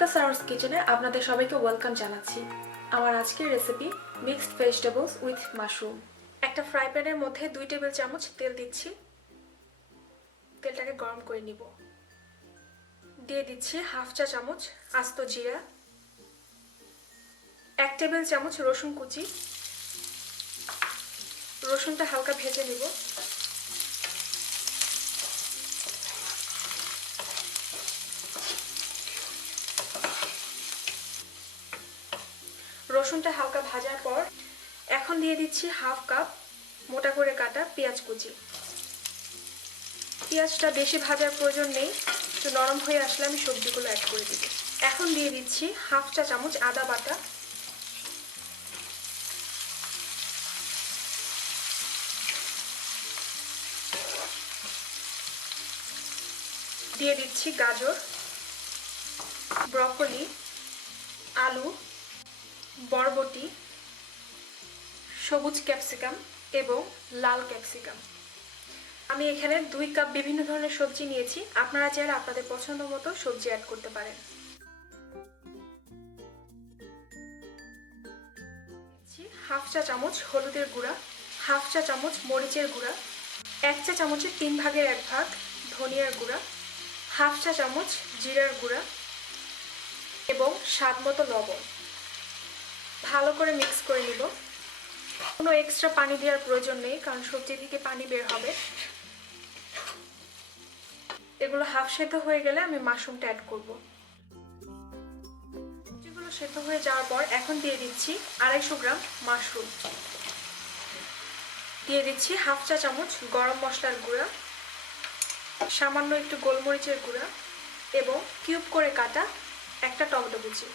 মুক্তা সারস কিচেনে আপনাদের সবাইকে ওয়েলকাম জানাচ্ছি। আমার আজকের recipe mixed vegetables with mushroom একটা ফ্রাই প্যানের মধ্যে দুই টেবিল চামচ তেল দিচ্ছি। তেলটাকে গরম করে নিব। দিয়ে দিচ্ছি হাফ চা চামচ আস্ত জিরা। এক টেবিল চামচ রসুন কুচি। রসুনটা হালকা ভেজে নিব। রসুনটা হালকা ভাজার পর এখন দিয়ে দিচ্ছি হাফ কাপ মোটা করে কাটা পেঁয়াজ কুচি। পেঁয়াজটা বেশি ভাজার প্রয়োজন নেই, একটু নরম হয়ে আসলে আমি সবজিগুলো অ্যাড করে দিব। এখন দিয়ে দিচ্ছি হাফ চা চামচ আদা বাটা। দিয়ে দিচ্ছি গাজর, ব্রকলি, আলু বরবটি, সবুজ ক্যাপসিকাম এবং লাল ক্যাপসিকাম। আমি এখানে দুই কাপ বিভিন্ন ধরনের সবজি নিয়েছি। আপনারা চাইলে আপনাদের পছন্দ মতো সবজি অ্যাড করতে পারেন। হাফ চা চামচ হলুদের গুঁড়া, হাফ চা চামচ মরিচের গুঁড়া, এক চা চামচের তিন ভাগের এক ভাগ ধনিয়ার গুঁড়া, হাফ চা চামচ জিরার গুঁড়া এবং স্বাদ মতো লবণ। ভালো করে মিক্স করে নিব। কোনো এক্সট্রা পানি দেওয়ার প্রয়োজন নেই, কারণ সবজি থেকে পানি বের হবে। এগুলো হাফ সেদ্ধ হয়ে গেলে আমি মাশরুমটা অ্যাড করব। সবজিগুলো সেদ্ধ হয়ে যাওয়ার পর এখন দিয়ে দিচ্ছি আড়াইশো গ্রাম মাশরুম। দিয়ে দিচ্ছি হাফ চা চামচ গরম মশলার গুঁড়া, সামান্য একটু গোলমরিচের গুঁড়া এবং কিউব করে কাটা একটা টমেটো কুচি।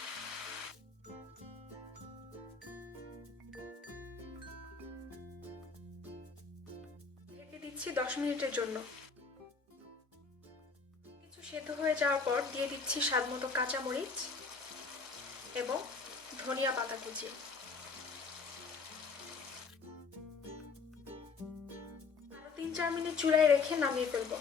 দিচ্ছি দশ মিনিটের জন্য। কিছু সেদ্ধ হয়ে যাওয়ার পর দিয়ে দিচ্ছি স্বাদ মতো কাঁচামরিচ এবং ধনিয়া পাতা কুচি। তিন চার মিনিট চুলায় রেখে নামিয়ে ফেলব।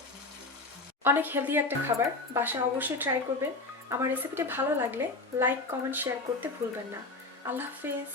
অনেক হেলদি একটা খাবার, বাসা অবশ্যই ট্রাই করবেন। আমার রেসিপিটা ভালো লাগলে লাইক কমেন্ট শেয়ার করতে ভুলবেন না। আল্লাহ হাফিজ।